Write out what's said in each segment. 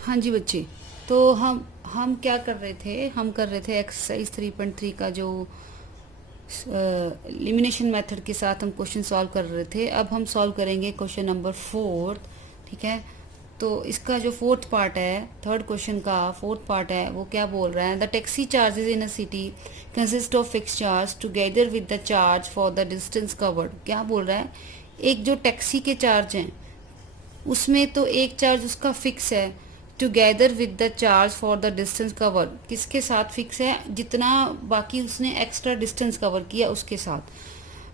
हाँ जी बच्चे, तो हम क्या कर रहे थे, हम कर रहे थे एक्सरसाइज 3.3 का जो एलिमिनेशन मेथड के साथ हम क्वेश्चन सॉल्व कर रहे थे। अब हम सॉल्व करेंगे क्वेश्चन नंबर 4। ठीक है, तो इसका जो फोर्थ पार्ट है, थर्ड क्वेश्चन का फोर्थ पार्ट है, वो क्या बोल रहा है, the taxi charges in a city consist of fix charge together with the charge for the distance covered. क्या बोल रहा है, एक जो टैक्सी के चार्ज हैं उसमें तो एक चार्ज उसका फिक्स है, together with the charge for the distance cover, किसके साथ फिक्स है, जितना बाकी उसने एक्स्ट्रा डिस्टेंस कवर किया उसके साथ।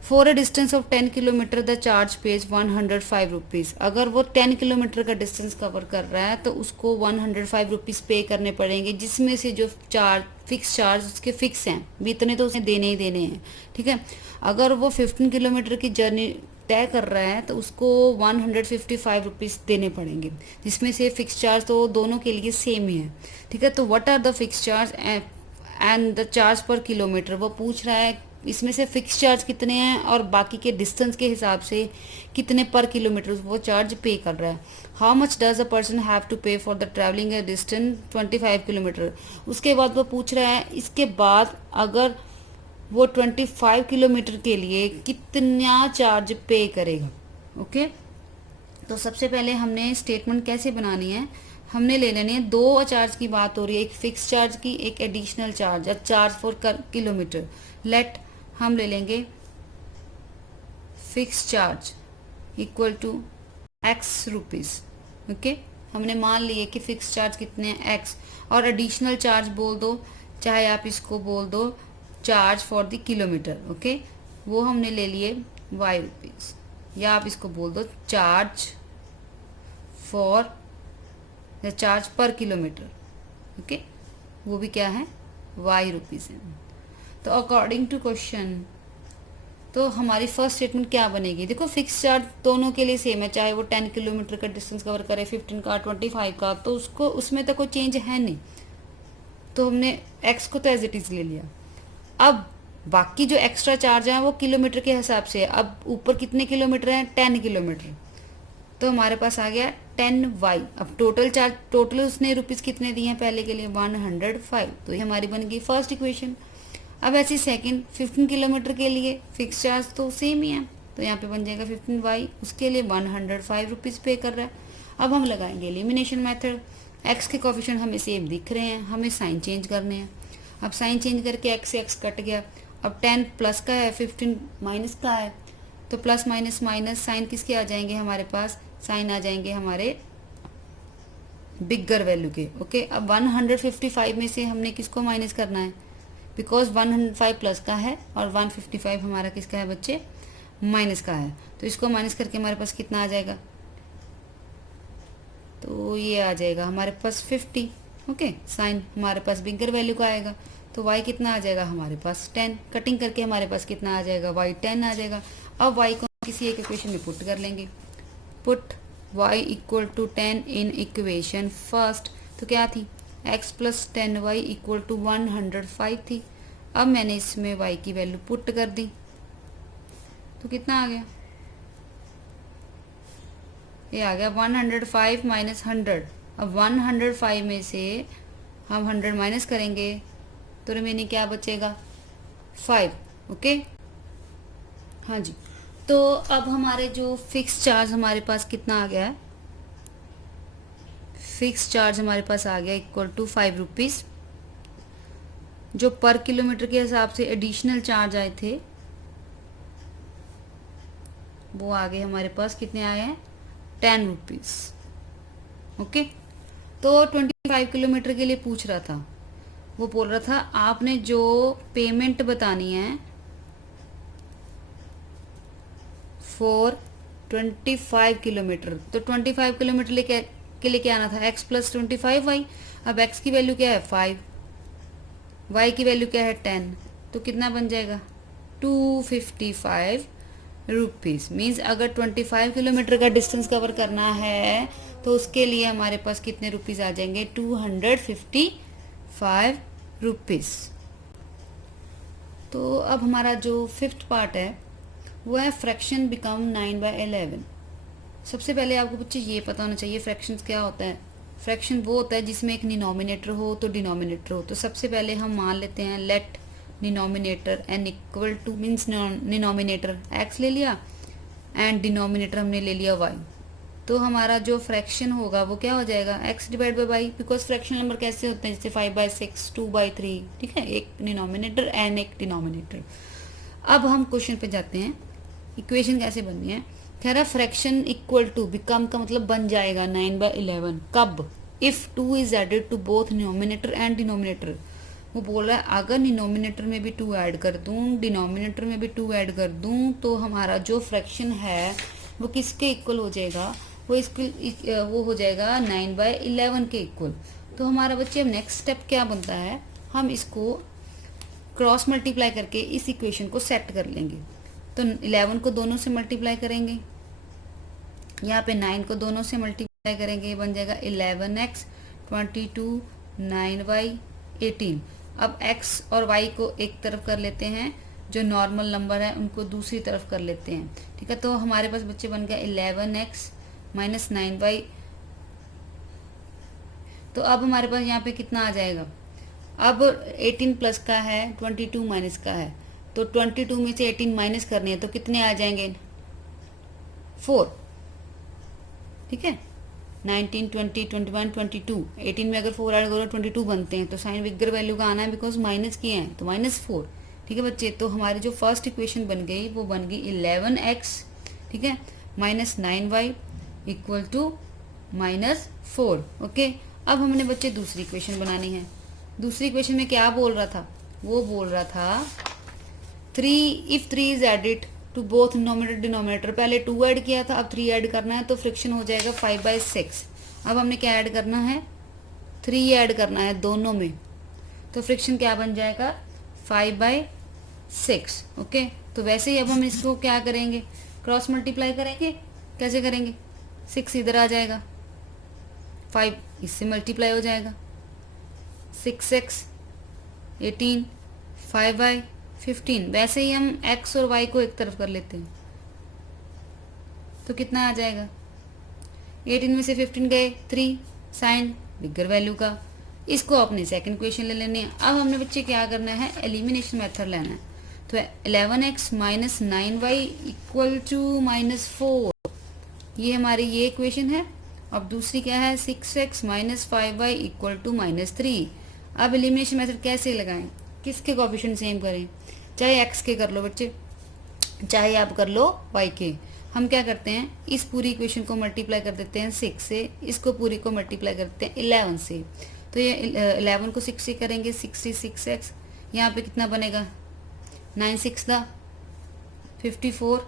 For a distance of 10 kilometre the charge page 105 rupees. अगर वो 10 किलोमीटर का डिस्टेंस कवर कर रहा है तो उसको 105 रुपीज़ पे करने पड़ेंगे, जिसमें से जो चार्ज फिक्स चार्ज उसके फिक्स हैं, भी इतने तो उसने देने ही देने हैं। ठीक है, अगर वो 15 किलोमीटर की जर्नी तय कर रहा है तो उसको 155 रुपीज़ देने पड़ेंगे, जिसमें से फिक्स चार्ज तो दोनों के लिए सेम ही है। ठीक है, तो what are the fix charge and the charge per kilometre. वो पूछ रहा है इसमें से फिक्स चार्ज कितने हैं और बाकी के डिस्टेंस के हिसाब से कितने पर किलोमीटर वो चार्ज पे कर रहा है। How much does a person have to pay for the travelling a distance 25 kilometre. उसके बाद वो पूछ रहा है इसके बाद अगर वो 25 किलोमीटर के लिए कितना चार्ज पे करेगा। ओके, तो सबसे पहले हमने स्टेटमेंट कैसे बनानी है, हमने ले लेनी है दो चार्ज की बात हो रही है, एक फिक्स चार्ज की, एक additional charge, charge for kilometre. Let हम ले लेंगे fix charge equal to x rupees. Okay, हमने मान लिए कि फिक्स चार्ज कितने हैं एक्स, और एडिशनल चार्ज बोल दो, चाहे आप इसको बोल दो charge for the kilometre. Okay, वो हमने ले लिए वाई रुपीज़, या आप इसको बोल दो चार्ज फॉर या चार्ज पर किलोमीटर। ओके, वो भी क्या है, वाई रुपीज़ है। तो अकॉर्डिंग टू क्वेश्चन तो हमारी फर्स्ट स्टेटमेंट क्या बनेगी, देखो फिक्स चार्ज दोनों के लिए सेम है, चाहे वो 10 किलोमीटर का डिस्टेंस कवर करे, 15 का, 25 का, तो उसको उसमें तो कोई चेंज है नहीं, तो हमने एक्स को तो एज इट इज ले लिया। अब बाकी जो एक्स्ट्रा चार्ज है वो किलोमीटर के हिसाब से है। अब ऊपर कितने किलोमीटर हैं, 10 किलोमीटर, तो हमारे पास आ गया 10y। अब टोटल चार्ज, टोटल उसने रुपीज़ कितने दिए हैं पहले के लिए, 105, तो ये हमारी बन गई फर्स्ट इक्वेशन। अब ऐसी सेकंड 15 किलोमीटर के लिए फिक्स चार्ज तो सेम ही है, तो यहाँ पे बन जाएगा 15y, उसके लिए 105 रुपीज़ पे कर रहा है। अब हम लगाएंगे एलिमिनेशन मेथड। एक्स के कोफिशिएंट हमें सेम दिख रहे हैं, हमें साइन चेंज करने हैं। अब साइन चेंज करके एक्स से एक्स कट गया। अब 10 प्लस का है, 15 माइनस का है, तो प्लस माइनस माइनस साइन किसके आ जाएंगे हमारे पास, साइन आ जाएंगे हमारे बिगर वैल्यू के। ओके, अब 155 में से हमने किसको माइनस करना है, बिकॉज 105 प्लस का है और 155 हमारा किसका है बच्चे, माइनस का है, तो इसको माइनस करके हमारे पास कितना आ जाएगा, तो ये आ जाएगा हमारे पास 50। ओके, साइन हमारे पास बिगर वैल्यू का आएगा, तो y कितना आ जाएगा हमारे पास 10, कटिंग करके हमारे पास कितना आ जाएगा, y 10 आ जाएगा। अब y को किसी एक इक्वेशन में पुट कर लेंगे, put y equal to 10 in equation first, तो क्या थी, x plus 10y equal to 105 थी। अब मैंने इसमें y की वैल्यू पुट कर दी, तो कितना आ गया, ये आ गया 105 माइनस 100। अब 105 में से हम 100 माइनस करेंगे तो रिमेनिंग क्या बचेगा, 5। ओके, हाँ जी, तो अब हमारे जो फिक्स चार्ज हमारे पास कितना आ गया है, फिक्स चार्ज हमारे पास आ गया इक्वल टू 5 रुपीज़। जो पर किलोमीटर के हिसाब से एडिशनल चार्ज आए थे वो आ गए हमारे पास, कितने आए हैं, 10 रुपीज़। ओके, तो 25 किलोमीटर के लिए पूछ रहा था, वो बोल रहा था आपने जो पेमेंट बतानी है फॉर 25 किलोमीटर, तो 25 किलोमीटर के लिए क्या आना था, x प्लस 25y। अब x की वैल्यू क्या है 5, y की वैल्यू क्या है 10, तो कितना बन जाएगा 255 रुपीज़। मीन्स अगर 25 किलोमीटर का डिस्टेंस कवर करना है तो उसके लिए हमारे पास कितने रुपीज़ आ जाएंगे, 255 रुपीज़। तो अब हमारा जो फिफ्थ पार्ट है वो है फ्रैक्शन बिकम 9/11। सबसे पहले आपको बच्चे ये पता होना चाहिए फ्रैक्शंस क्या होता है। फ्रैक्शन वो होता है जिसमें एक डिनोमिनेटर हो तो डिनोमिनेटर हो। तो सबसे पहले हम मान लेते हैं let denominator n equal to means denominator x ले लिया एंड डिनोमिनेटर हमने ले लिया y। तो हमारा जो फ्रैक्शन होगा वो क्या हो जाएगा, x divide by y, because fraction number कैसे होते हैं, जैसे 5/6, 2/3, ठीक है, एक डिनोमिनेटर एंड एक डिनोमिनेटर। अब हम क्वेश्चन पे जाते हैं, इक्वेशन कैसे बननी है। कह रहा फ्रैक्शन इक्वल टू, बिकम का मतलब बन जाएगा 9/11 कब, if 2 is added to both denominator and denominator. वो बोल रहा है अगर डिनोमिनेटर में भी 2 ऐड कर दूं, डिनोमिनेटर में भी 2 ऐड कर दूं, तो हमारा जो फ्रैक्शन है वो किसके इक्वल हो जाएगा, वो हो जाएगा 9/11 के इक्वल। तो हमारा बच्चे अब नेक्स्ट स्टेप क्या बनता है, हम इसको क्रॉस मल्टीप्लाई करके इस इक्वेशन को सेट कर लेंगे। तो 11 को दोनों से मल्टीप्लाई करेंगे, यहाँ पे 9 को दोनों से मल्टीप्लाई करेंगे, बन जाएगा 11x 22 9y 18। अब x और y को एक तरफ कर लेते हैं, जो नॉर्मल नंबर है उनको दूसरी तरफ कर लेते हैं, ठीक है। तो हमारे पास बच्चे बन गया 11x माइनस 9y। तो अब हमारे पास यहाँ पे कितना आ जाएगा, अब 18 प्लस का है, 22 माइनस का है, तो 22 में से 18 माइनस करनी है तो कितने आ जाएंगे, 4, ठीक है। 19 20 21 22, 18 में अगर 4 ऐड करो 22 बनते हैं, तो साइन बिगर वैल्यू का आना है बिकॉज माइनस किए हैं, तो -4, ठीक है बच्चे। तो हमारी जो फर्स्ट इक्वेशन बन गई वो बन गई 11x, ठीक है, minus 9y equal to -4, okay. अब हमने बच्चे दूसरी इक्वेशन बनानी है। दूसरी इक्वेशन में क्या बोल रहा था, वो बोल रहा था 3 if 3 is added to both denominator denominator. पहले 2 ऐड किया था, अब 3 ऐड करना है, तो फ्रिक्शन हो जाएगा 5/6। अब हमने क्या ऐड करना है, 3 ऐड करना है दोनों में, तो फ्रिक्शन क्या बन जाएगा 5/6, ओके। तो वैसे ही अब हम इसको क्या करेंगे, क्रॉस मल्टीप्लाई करेंगे। कैसे करेंगे, 6 इधर आ जाएगा, 5 इससे मल्टीप्लाई हो जाएगा, 6x 18 5/15। वैसे ही हम x और y को एक तरफ कर लेते हैं, तो कितना आ जाएगा, 18 में से 15 गए 3, साइन बिगर वैल्यू का। इसको अपनी सेकंड इक्वेशन ले लेनी है। अब हमने बच्चे क्या करना है, एलिमिनेशन मेथड लेना है। तो 11x minus 9y equal to -4, ये हमारी ये इक्वेशन है। अब दूसरी क्या है, 6x minus 5y equal to -3। अब एलिमिनेशन मेथड कैसे लगाएं, किसके कोएफिशिएंट सेम करें, चाहे x के कर लो बच्चे, चाहे आप कर लो y के। हम क्या करते हैं, इस पूरी इक्वेशन को मल्टीप्लाई कर देते हैं 6 से, इसको पूरी को मल्टीप्लाई करते हैं 11 से। तो ये 11 को 6 से करेंगे 66x, यहाँ पे कितना बनेगा 9 6 54,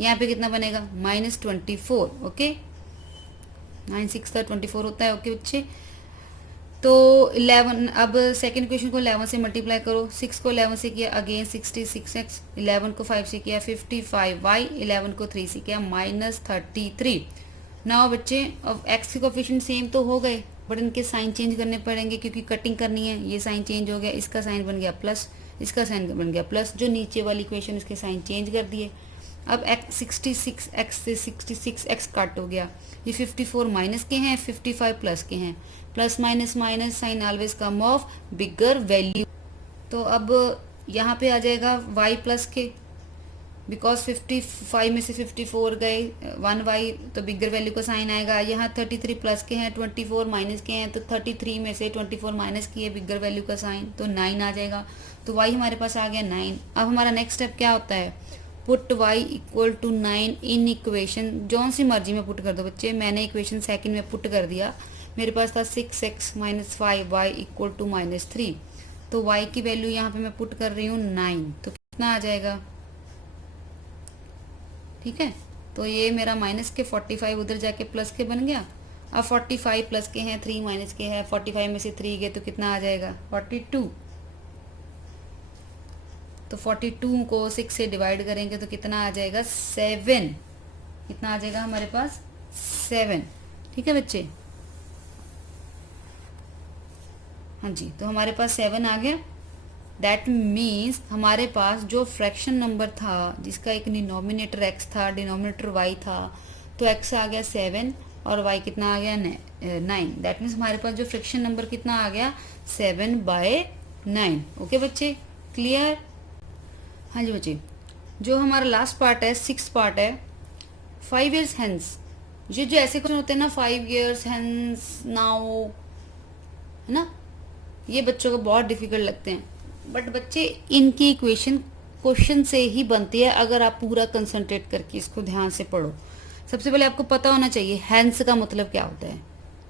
यहाँ पे कितना बनेगा -24, ओके। 9 6 24 होता है, ओके बच्चे। तो 11, अब सेकेंड इक्वेशन को 11 से मल्टीप्लाई करो, 6 को 11 से किया अगेन 66x, 11 को 5 से किया 55y, 11 को 3 से किया -33। नाउ बच्चे अब x के कोएफिशिएंट सेम तो हो गए, बट इनके साइन चेंज करने पड़ेंगे क्योंकि कटिंग करनी है। ये साइन चेंज हो गया, इसका साइन बन गया प्लस, इसका साइन बन गया प्लस, जो नीचे वाली इक्वेशन इसके साइन चेंज कर दिए। अब 66x से 66x कट हो गया, ये 54 माइनस के हैं, 55 प्लस के हैं, plus minus minus sign always come of bigger value. तो अब यहाँ पे आ जाएगा y प्लस के, बिकॉज 55 में से 54 गए 1y, तो बिगर वैल्यू का साइन आएगा। यहाँ 33 प्लस के हैं, 24 माइनस के हैं, तो 33 में से 24 माइनस किए बिगर वैल्यू का साइन, तो 9 आ जाएगा। तो y हमारे पास आ गया 9। अब हमारा नेक्स्ट स्टेप क्या होता है, put y equal to 9 in equation, जौन सी मर्जी में पुट कर दो बच्चे। मैंने इक्वेशन सेकंड में पुट कर दिया, मेरे पास था 6x minus 5y equal to -3। तो y की वैल्यू यहाँ पे मैं पुट कर रही हूँ 9, तो कितना आ जाएगा, ठीक है। तो ये मेरा माइनस के 45 उधर जाके प्लस के बन गया। अब 45 प्लस के हैं, 3 माइनस के हैं, 45 में से 3 गए तो कितना आ जाएगा 42। तो 42 को 6 से डिवाइड करेंगे तो कितना आ जाएगा 7, कितना आ जाएगा हमारे पास 7, ठीक है बच्चे। हाँ जी, तो हमारे पास 7 आ गया। दैट मीन्स हमारे पास जो फ्रैक्शन नंबर था जिसका एक डिनोमिनेटर x था, डिनोमिनेटर y था, तो x आ गया 7 और y कितना आ गया 9। दैट मीन्स हमारे पास जो फ्रिक्शन नंबर कितना आ गया 7/9। ओके बच्चे, क्लियर? हाँ जी बच्चे, जो हमारा लास्ट पार्ट है 6 पार्ट है 5 years hence। ये जो ऐसे क्वेश्चन होते हैं ना 5 years hence नाउ, है ना, ये बच्चों को बहुत डिफिकल्ट लगते हैं, बट बच्चे इनकी इक्वेशन क्वेश्चन से ही बनती है अगर आप पूरा कंसंट्रेट करके इसको ध्यान से पढ़ो। सबसे पहले आपको पता होना चाहिए हैंस का मतलब क्या होता है।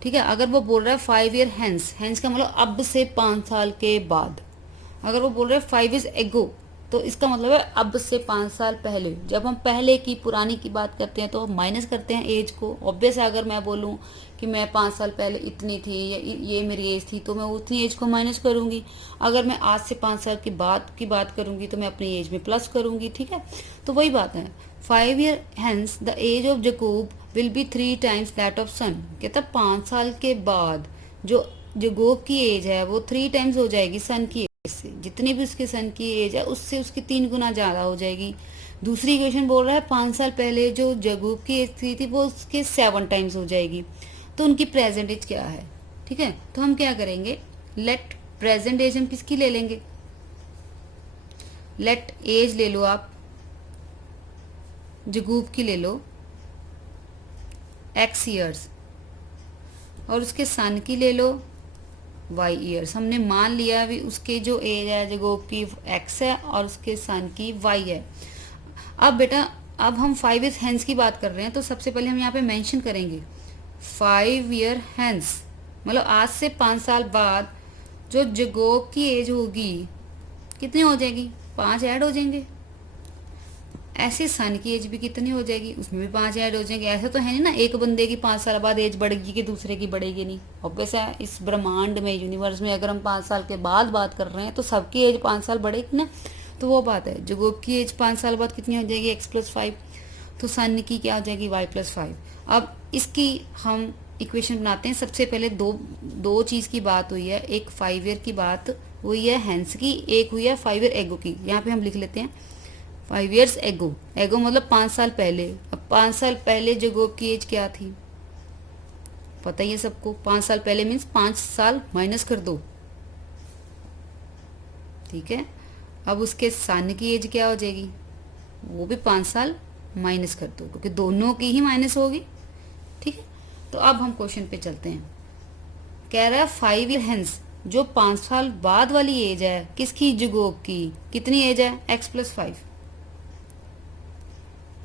ठीक है, अगर वो बोल रहा है 5 year हैंस, हैंस का मतलब अब से 5 साल के बाद। अगर वो बोल रहे हैं 5 years एगो, तो इसका मतलब है अब से 5 साल पहले। जब हम पहले की पुरानी की बात करते हैं तो हम माइनस करते हैं एज को। ऑब्वियस है, अगर मैं बोलूं कि मैं 5 साल पहले इतनी थी या ये मेरी एज थी तो मैं उतनी एज को माइनस करूंगी। अगर मैं आज से 5 साल की बात करूंगी तो मैं अपनी एज में प्लस करूंगी। ठीक है, तो वही बात है। 5 year hence the age of Jacob will be 3 times that of son। कहता 5 साल के बाद जो जगोब की एज है वो 3 टाइम्स हो जाएगी सन की एज से। जितनी भी उसके सन की एज है उससे उसकी 3 गुना ज़्यादा हो जाएगी। दूसरी इक्वेशन बोल रहा है 5 साल पहले जो जगोब की एज थी वो उसके 7 टाइम्स हो जाएगी। तो उनकी प्रेजेंट एज क्या है? ठीक है, तो हम क्या करेंगे, लेट प्रेजेंट एज हम किसकी ले लेंगे, लेट एज ले लो आप जगूब की, ले लो x ईयर्स, और उसके सन की ले लो y ईयर्स। हमने मान लिया भी उसके जो एज है जगूब की x है और उसके सन की y है। अब बेटा अब हम 5 years hence की बात कर रहे हैं तो सबसे पहले हम यहाँ पे मेंशन करेंगे 5 year hence, मतलब आज से 5 साल बाद जो जगोब की एज होगी कितनी हो जाएगी, 5 ऐड हो जाएंगे। ऐसे सन की एज भी कितनी हो जाएगी, उसमें भी 5 ऐड हो जाएंगे। ऐसा तो है नहीं ना एक बंदे की 5 साल बाद एज बढ़ेगी कि दूसरे की बढ़ेगी नहीं। ऑब्वियस है, इस ब्रह्मांड में यूनिवर्स में अगर हम 5 साल के बाद बात कर रहे हैं तो सबकी एज 5 साल बढ़ेगी ना। तो वो बात है, जगोब की एज 5 साल बाद कितनी हो जाएगी x+5, तो सन की क्या हो जाएगी y+5। अब इसकी हम इक्वेशन बनाते हैं। सबसे पहले दो चीज़ की बात हुई है, एक 5 ईयर की बात हुई है हैंस की, एक हुई है 5 ईयर एगो की। यहाँ पे हम लिख लेते हैं 5 years एगो, एगो मतलब 5 साल पहले। अब 5 साल पहले जगोब की एज क्या थी पता ही है सबको, 5 साल पहले मीन्स 5 साल माइनस कर दो। ठीक है, अब उसके सन की एज क्या हो जाएगी, वो भी 5 साल माइनस कर दो क्योंकि दोनों की ही माइनस होगी। ठीक है, तो अब हम क्वेश्चन पे चलते हैं। कह रहा है 5 year hence, जो 5 साल बाद वाली एज है किसकी, जगोब की, कितनी एज है x+5,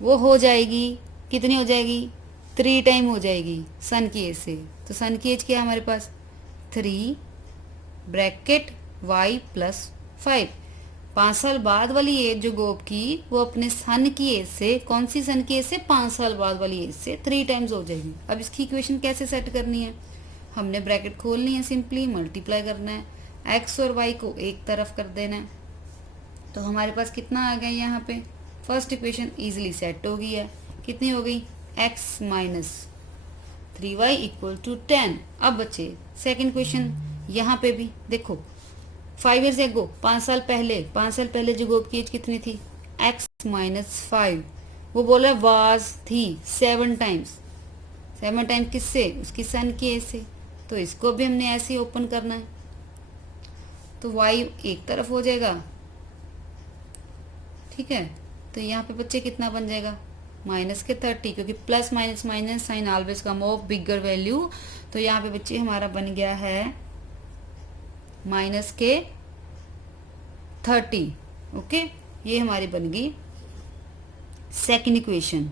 वो हो जाएगी कितनी हो जाएगी, 3 टाइम हो जाएगी सन की एज से। तो सन की एज क्या है हमारे पास 3 ब्रैकेट y+5। 5 साल बाद वाली एज जो गोब की वो अपने सन की एज से, कौन सी सन की एज से, 5 साल बाद वाली एज से 3 टाइम्स हो जाएगी। अब इसकी इक्वेशन कैसे सेट करनी है, हमने ब्रैकेट खोलनी है, सिंपली मल्टीप्लाई करना है, x और y को एक तरफ कर देना है। तो हमारे पास कितना आ गया यहाँ पे, फर्स्ट इक्वेशन इजीली सेट हो गई है, कितनी हो गई x - 3y = 10। अब बच्चे सेकंड क्वेश्चन, यहाँ पे भी देखो 5 years एगो, 5 साल पहले जगोब की एज कितनी थी, x - 5। वो बोला वाज थी 7 टाइम्स, 7 टाइम किससे, उसकी सन की एज से। तो इसको भी हमने ऐसे ही ओपन करना है, तो y एक तरफ हो जाएगा। ठीक है, तो यहाँ पे बच्चे कितना बन जाएगा -30, क्योंकि plus minus minus sign always come of bigger value. तो यहाँ पे बच्चे हमारा बन गया है -30। ओके, ये हमारी बन गई सेकंड इक्वेशन।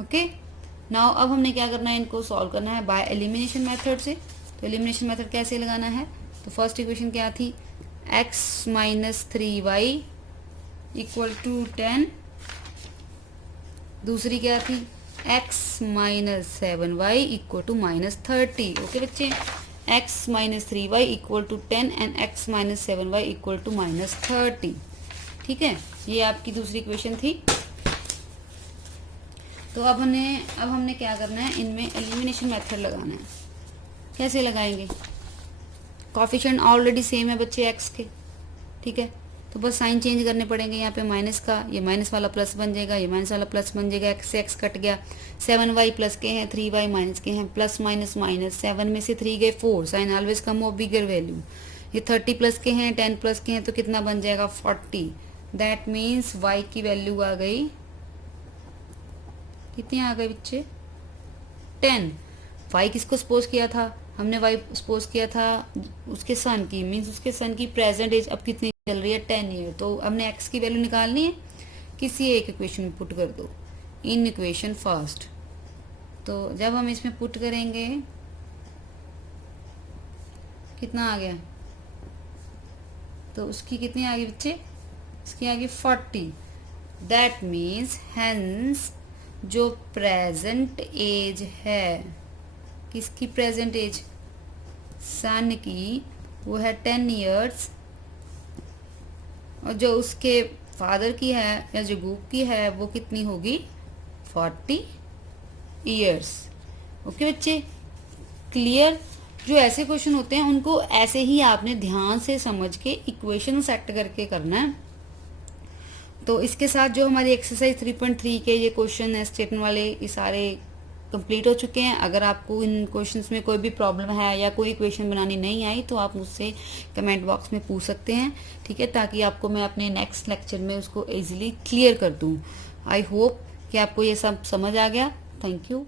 ओके, नाउ अब हमने क्या करना है, इनको सॉल्व करना है बाय एलिमिनेशन मेथड से। तो एलिमिनेशन मेथड कैसे लगाना है, तो फर्स्ट इक्वेशन क्या थी, x - 3y = 10। दूसरी क्या थी, x - 7y = -30। ओके बच्चे, x - 3y = 10 and x - 7y = -30। ठीक है, ये आपकी दूसरी इक्वेशन थी। तो अब हमने क्या करना है, इनमें एलिमिनेशन मेथड लगाना है। कैसे लगाएंगे, कोएफिशिएंट ऑलरेडी सेम है बच्चे x के। ठीक है, तो बस साइन चेंज करने पड़ेंगे। यहाँ पे माइनस का, ये माइनस वाला प्लस बन जाएगा, ये माइनस वाला प्लस बन जाएगा, एक्स से एक्स कट गया। 7y प्लस के हैं, 3y माइनस के हैं, प्लस माइनस माइनस, 7 में से 3 गए 4, sign always come of bigger value. ये 30 प्लस के हैं, 10 प्लस के हैं, तो कितना बन जाएगा 40। दैट मीन्स y की वैल्यू आ गई, कितनी आ गई बच्चे 10। y किसको सपोज किया था हमने, y सपोज किया था उसके सन की, मीन्स उसके सन की प्रेजेंट एज अब कितनी चल रही है 10 ईयर। तो हमने x की वैल्यू निकालनी है, किसी एक इक्वेशन में पुट कर दो, इन इक्वेशन फर्स्ट। तो जब हम इसमें पुट करेंगे कितना आ गया, तो उसकी कितनी आ गई बच्चे, इसकी आ गई 40। दैट मीन्स हेंस जो प्रेजेंट एज है, किसकी प्रेजेंट एज, सन की, वो है 10 ईयर्स, और जो उसके फादर की है या जो गुप की है वो कितनी होगी 40 ईयर्स। ओके बच्चे, क्लियर। जो ऐसे क्वेश्चन होते हैं उनको ऐसे ही आपने ध्यान से समझ के इक्वेशन सेट करके करना है। तो इसके साथ जो हमारी एक्सरसाइज 3.3 के ये क्वेश्चन है स्टेटमेंट वाले, ये सारे कंप्लीट हो चुके हैं। अगर आपको इन क्वेश्चंस में कोई भी प्रॉब्लम है या कोई इक्वेशन बनानी नहीं आई तो आप मुझसे कमेंट बॉक्स में पूछ सकते हैं, ठीक है, ताकि आपको मैं अपने नेक्स्ट लेक्चर में उसको इजीली क्लियर कर दूं। आई होप कि आपको ये सब समझ आ गया। Thank you.